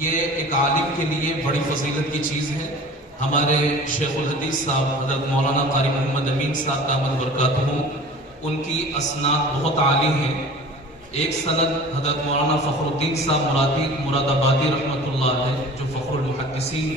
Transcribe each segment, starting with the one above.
ये एक आलिम के लिए बड़ी फजीलत की चीज़ है। हमारे शेखुल हदीस साहब हज़रत मौलाना कारी मोहम्मद अमीन साहब दामद बरकातहू, उनकी असनाद बहुत आली हैं। एक सनद हज़रत मौलाना फ़खरुद्दीन साहब मुरादाबादी रहमतुल्लाह अलैह, जो फ़खरुल मुहद्दिसीन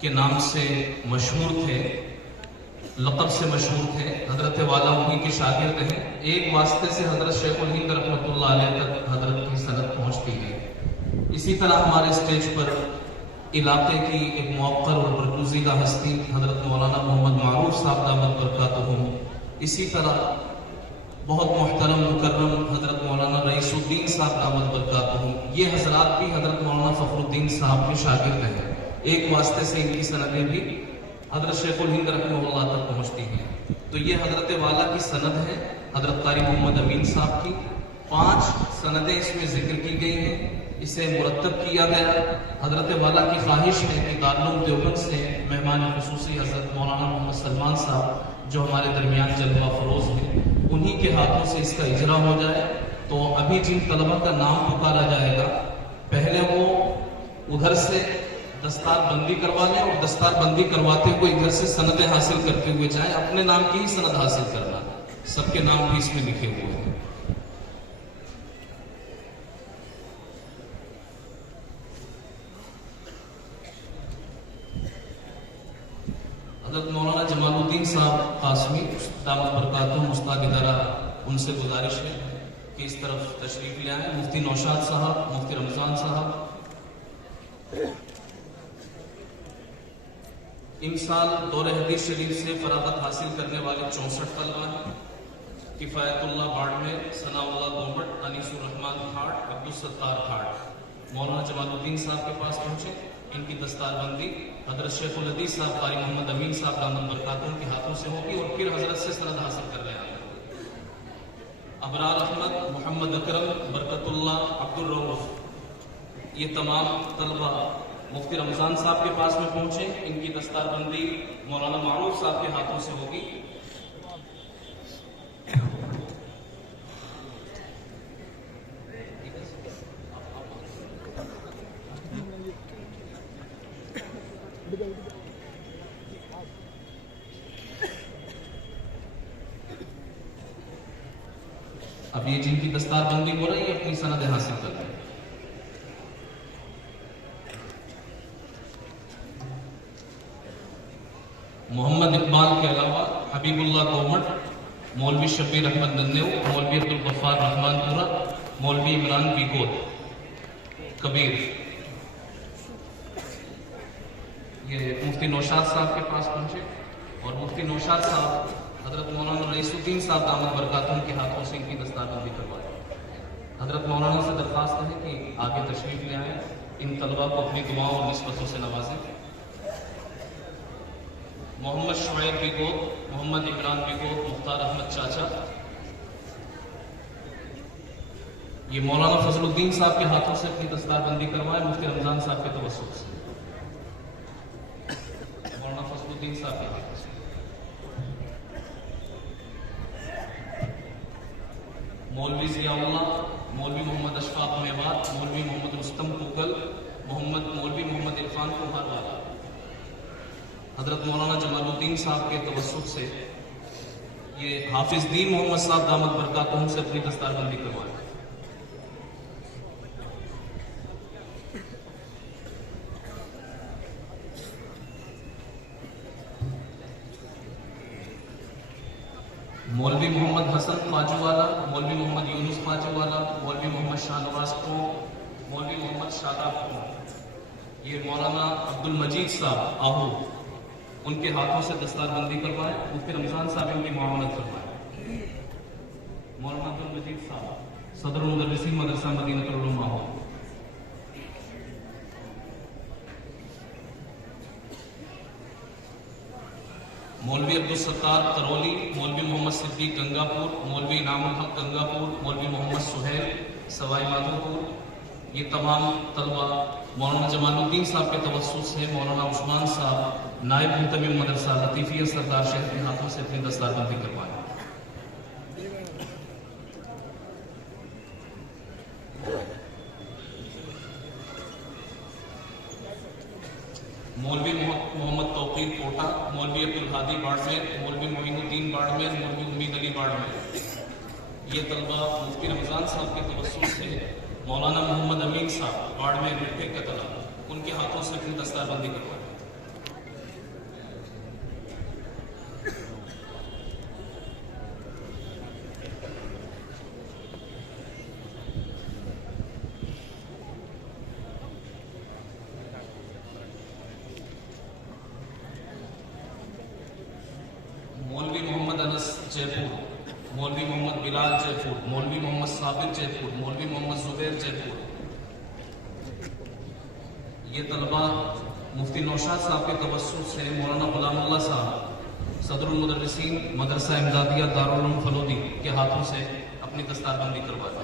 के नाम से मशहूर थे, लक़ब से मशहूर थे। हज़रत वाला उन्हीं के शागिर्द हैं। एक वास्ते से हज़रत शेखुल हिंद रहमतुल्लाह अलैह तक हज़रत की सनद पहुँचती है। इसी तरह हमारे स्टेज पर इलाके की एक मौक़र और बरगुज़ीदा हस्ती हज़रत मौलाना मोहम्मद मारूफ साहब दामद बरकातहू, इसी तरह बहुत मोहतरम मुकर्रम हज़रत मौलाना रईसुद्दीन साहब दामद बरकातहू, ये हज़रात भी हज़रत मौलाना फ़खरुद्दीन साहब के शागिर्द हैं। एक वास्ते से इनकी सनदें भी हज़रत शेखुल हिंद रहमतुल्लाह तक पहुँचती हैं। तो ये हज़रत वाला की सनद है, हज़रत कारी मोहम्मद अमीन साहब की। 5 सनदें इसमें जिक्र की गई हैं। इसे मुरतब किया गया। हज़रत वाला की ख्वाहिश है कि दारुल देवबंद से मेहमान खुसूसी हज़रत मौलाना मोहम्मद सलमान साहब, जो हमारे दरमियान जलवा फरोज हैं, उन्हीं के हाथों से इसका इजरा हो जाए। तो अभी जिन तलबा का नाम पुकारा जाएगा, पहले वो उधर से दस्तार बंदी करवा लें और दस्तार बंदी करवाते हुए इधर से सनदें हासिल करते हुए जाए। अपने नाम की ही सनद हासिल करना, सबके नाम भी इसमें लिखे हुए हैं। हज़रत मौलाना जमालुद्दीन साहब कासमी दामद बरकातहू उस्ताद इदारा, उनसे गुजारिश है कि इस तरफ तशरीफ ले आए। मुफ्ती नौशाद साहब, मुफ्ती रमज़ान साहब। इन साल दौरे हदीस शरीफ से फरागत हासिल करने वाले 64 तलबा हैं। किफ़ायतुल्लाह बाड़मेर, सनाउल्लाह दोमट, अनीसुर रहमान घाट, अब्दुल सत्तार घाट मौलाना जमालुद्दीन साहब के पास पहुंचे। इनकी दस्तारबंदी हज़रत शेखुल हदीस साहब कारी मोहम्मद अमीन साहब दामद बरकातहू के हाथों से होगी और फिर हज़रत से सनद हासिल कर ले आए। अबरार अहमद, मोहम्मद अकरम, बरकतुल्लाह, अब्दुल रऊफ, ये तमाम तलबा मुफ्ती रमज़ान साहब के पास में पहुंचे। इनकी दस्तारबंदी मौलाना मारूफ साहब के हाथों से होगी। अब ये जिनकी दस्तारबंदी हो रही है, अपनी सनद हासिल कर रहे हैं। मोहम्मद इकबाल के अलावा हबीबुल्लाह कोमट, मौलवी शबीर अहमद नन्नेव, मौलवी अब्दुल गफ्फार रहमानपुरा, मौलवी इमरान बिगोद कबीर, ये मुफ्ती नौशाद साहब के पास पहुंचे और मुफ्ती नौशाद साहब हज़रत मौलाना रईसुद्दीन साहब दामद बरकातहू के हाथों से इनकी दस्तारबंदी करवाई। हज़रत मौलाना से दरख्वास्त है कि आगे तशरीफ ले आए, इन तलबा को अपनी दुआओं और निस्बतों से नवाजें। मोहम्मद शुएब बिगोद, मोहम्मद इमरान बिगोद, मुख्तार अहमद चाचा, ये मौलाना फजलुद्दीन साहब के हाथों से अपनी दस्तारबंदी करवाए मुफ्ती रमज़ान साहब के तवस्सुल से। मौलाना फजलुद्दीन साहब के हाथों से मौलवी ज़ियाउल्लाह, मौलवी मोहम्मद अशफाक मेवात, मौलवी मोहम्मद रुस्तम कुकल, मौलवी मोहम्मद इरफान कुहार वाला, हज़रत मौलाना जमालुद्दीन साहब के तवस्सुल से ये हाफिज दीन मोहम्मद साहब दामद बरकातहू से अपनी दस्तारबंदी करवाए। मौलवी मोहम्मद हसन ख्वाजूवाला, मौलवी मोहम्मद यूनुस ख्वाजूवाला, मौलवी मोहम्मद शाहनवाज को, मौलवी मोहम्मद शादाब को, ये मौलाना अब्दुल मजीद साहब आहू, उनके हाथों से दस्तारबंदी करवाए। मुफ्ती रमज़ान साहब इनकी मामलत करवाए। मौलाना अब्दुल मजीद साहब सदरुल मुदर्रिसीन मदरसा मदीनतुल उलूमा हो। मौलवी अब्दुल सत्तार करौली, मौलवी मोहम्मद सिद्दीक गंगापुर, मौलवी इनामुल हक गंगापुर, मौलवी मोहम्मद सुहेल सवाई माधोपुर, ये तमाम तलबा मौलाना जमालुद्दीन साहब के तवस्सुल से मौलाना उस्मान साहब नायब मुहतमिम मदरसा लतीफ़िया सरदार शहर के हाथों से अपनी दस्तारबंदी करवाएं। मौलवी मोहम्मद तौकीर कोटा, मौलवी अब्दुल हादी बाड़मेर, मौलवी मोइनुद्दीन बाड़मेर, मौलवी उम्मीद अली बाड़मेर। ये तलबा मुफ्ती रमज़ान साहब के तवस्सुल से मौलाना मोहम्मद अमीन साहब बाड़मेर मिट्टे का तला उनके हाथों से अपनी दस्तारबंदी करवाई। मौलवी मोहम्मद अनस जयपुर, मौलवी मोहम्मद बिलाल जयपुर, मौलवी मोहम्मद साबिर जयपुर, मौलवी मोहम्मद जुबैर जयपुर। ये तलबा मुफ्ती नौशाद साहब के तवस्सुल से मौलाना गुलामुल्लाह साहब सदरुल मुदर्रिसीन मदरसा इमदादिया दारुल उलूम फलोदी के हाथों से अपनी दस्तारबंदी करवाई।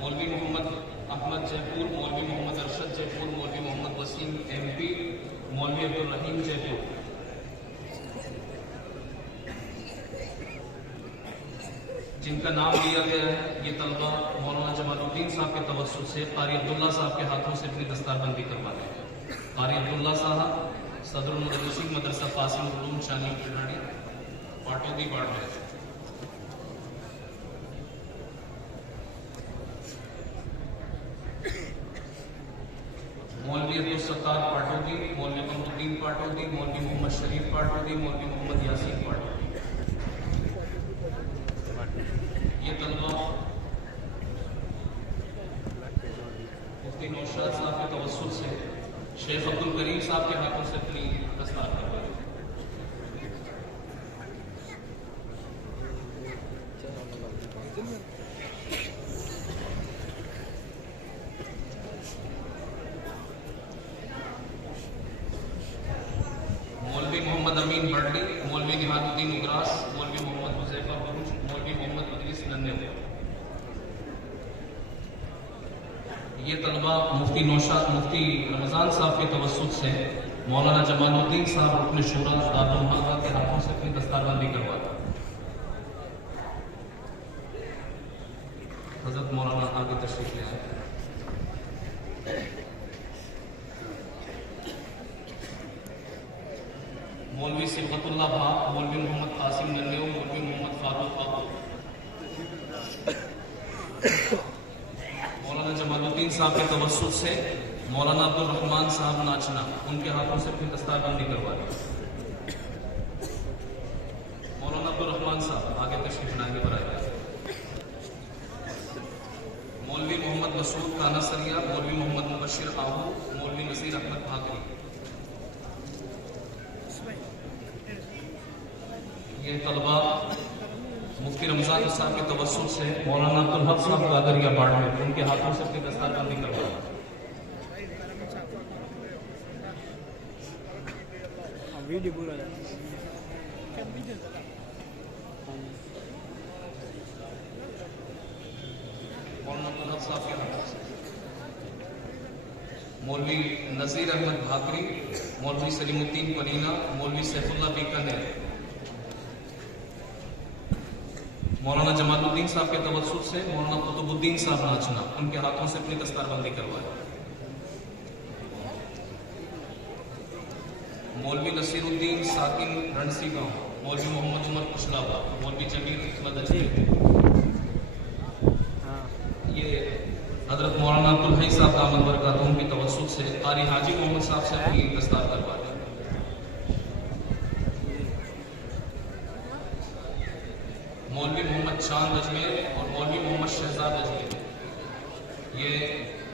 मौलवी मोहम्मद अहमद जयपुर, मौलवी मोहम्मद अरशद जयपुर, मौलवी मोहम्मद वसीम MP, मौलवी अब्दुल रहीम जयपुर। जिनका नाम लिया गया है ये तलबा मौलाना जमालुद्दीन साहब के तवस्सुल से कारी अब्दुल्ला साहब के हाथों से अपनी दस्तारबंदी करवा रहे हैं। कारी अब्दुल्ला साहब सदरुल मुदर्रिसीन मदरसा कासिम उलूम चानी खिलाड़ी पाटोदी बाड़मेर। मौलवी अब्दुल सत्तार पाटोदी, मौलवी कमरुद्दीन पाटोदी, मौलवी मोहम्मद शरीफ पाटोदी, मौलवी मोहम्मद यासीन पाटोदी। ये तलबा मुफ्ती नौशाद साहब के तवस्सुल से शेख अब्दुल करीम साहब के हाथों से अपनी दस्तार करवाई। मौलवी मोहम्मद अमीन बर्डी, मौलवी निहालुद्दीन उग्रास, मौलवी मोहम्मद हुज़ैफा बरूच, मौलवी मोहम्मद मदरिस नन्हे। ये तलबा मुफ्ती रमज़ान साहब के तवस्सुल से मौलाना जमालुद्दीन साहब रुकन शूरा दारुल उलूम के हाथों से अपनी दस्तारबंदी करवाई। हज़रत मौलाना आगे तशरीफ ले आए। मौलवी सिफ़तुल्लाह भा, मौलवी मोहम्मद कासिम नन्हे, मौलवी मोहम्मद फारूक बाबू। मौलाना जमालुद्दीन साहब के तवस्सुल से मौलाना अब्दुल रहमान साहब नाचना उनके हाथों से अपनी दस्तारबंदी करवाई। मौलाना अब्दुल रहमान साहब आगे तशरीफ लाएंगे बराए। मौलवी मोहम्मद मसूद कानासरिया, मौलवी मोहम्मद मुबशिर आहू, मौलवी नसीर अहमद भाकरी। ये तलबा मुफ्ती रमज़ान साहब के तवस्सुल से मौलाना अब्दुल हक साहब कादरिया बाड़मेर उनके हाथों से अपनी दस्तारबंदी करवाई। मौलाना अब्दुल हक साहब के हाथों से मौलवी नज़ीर अहमद भाकरी, मौलवी सलीमुद्दीन पनीना, मौलवी सैफुल्लाह बीकानेर। मौलाना जमालुद्दीन साहब के तवस्सुल से मौलाना कुतुबुद्दीन साहब नाचना उनके हाथों से अपनी दस्तारबंदी करवाई। मौलवी नसीरुद्दीन साकिन रणसी गांव, मौलवी मोहम्मद उमर कुशलावा, मौलवी जमीर अहमद अजमेर। ये हजरत मौलाना अब्दुल हई साहब दामद बरकातहू की तवस्सुल से कारी हाजी मोहम्मद साहब से अपनी दस्तार करवा दी। मौलवी मोहम्मद चांद अजमेर और मौलवी मोहम्मद शहजाद अजमेर। ये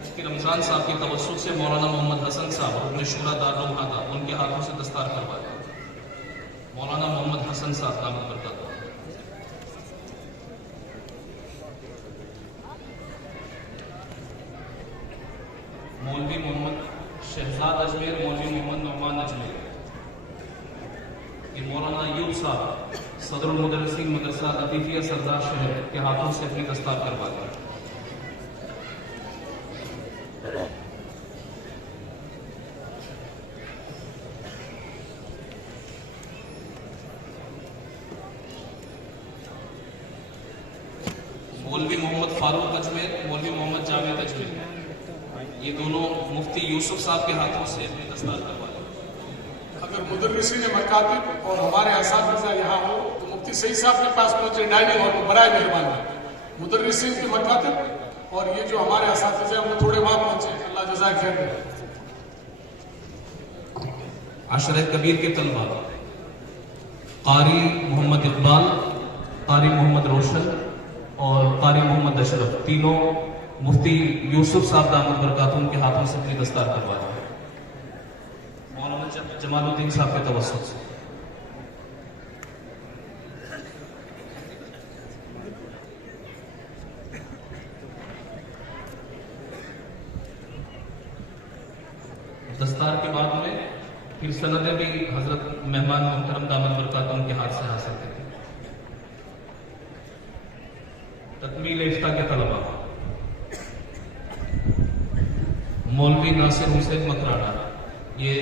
मुफ्ती रमज़ान साहब के तवस्सुल से मौलाना मोहम्मद हसन साहब रुकन शूरा दारुल उलूम उनके हाथों से दस्तार करवा दी। मौलाना मोहम्मद हसन साहब दामद बरकातहू। मौलवी मोहम्मद शहजाद अजमेर, मौलवी मोहम्मद नौमान अजमेर। ये मौलाना अयूब साहब सदरुल मुदर्रिसीन मदरसा लतीफिया सरदार शहर के हाथों से अपनी दस्तार करवा दी। मौलवी मोहम्मद फारूक अजमेर, मौलवी मोहम्मद जावेद अजमेर, ये दोनों मुफ्ती यूसुफ साहब के हाथों से अपनी दस्तार करवा लें। अगर मुदर्रिसीन मकातिब और हमारे असातिज़ा यहाँ हो तो मुफ्ती सईद साहब के पास पहुंचे डाइनिंग हॉल में, बराए मेहरबानी मुदर्रिसीन के मकातिब और ये जो हमारे असातिज़ा हैं वो थोड़े वहां पहुंचे, अल्लाह जज़ाए खैर दे। आशरा कबीर के तलबा कारी मोहम्मद इकबाल, कारी मोहम्मद रोशन और कारी मोहम्मद अशरफ, तीनों मुफ्ती यूसुफ साहब दामद बरकातुहू के हाथों से अपनी दस्तार करवा रहे हैं। मौलाना जमालुद्दीन साहब के तवस्सुत से। दस्तार के बाद में फिर सनदें भी हजरत मेहमान मोहतरम दामद बरकातुहू के हाथ से हासिल करें। तकमील इफ्ता के तलबा मौलवी नासिर हुसैन मकराना, ये